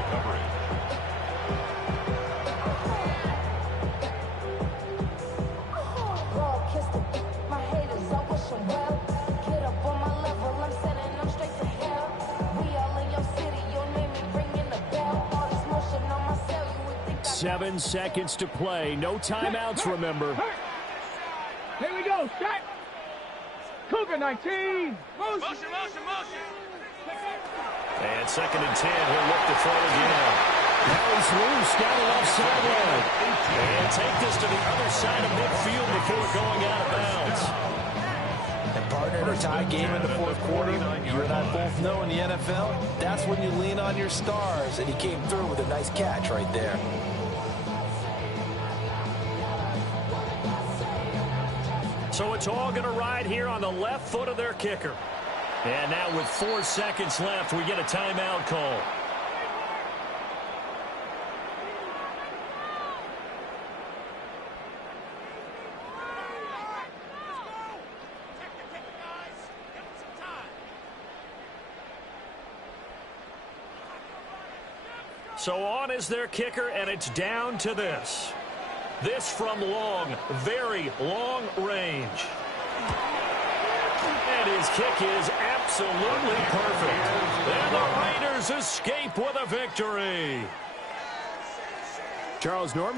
Seven seconds to play. No timeouts, remember. Here we go. Strike. Cougar 19. Motion. And second and 10. He'll look to throw again. Now he's loose down the left sideline. And take this to the other side of midfield before going out of bounds. And partner, in a tie game in the fourth quarter, you and I both know in the NFL, that's when you lean on your stars. And he came through with a nice catch right there. So it's all going to ride here on the left foot of their kicker. And now with 4 seconds left, we get a timeout call. So on is their kicker, and it's down to this. This from long, very long range. And his kick is absolutely perfect. And the Raiders escape with a victory. Charles, Norman.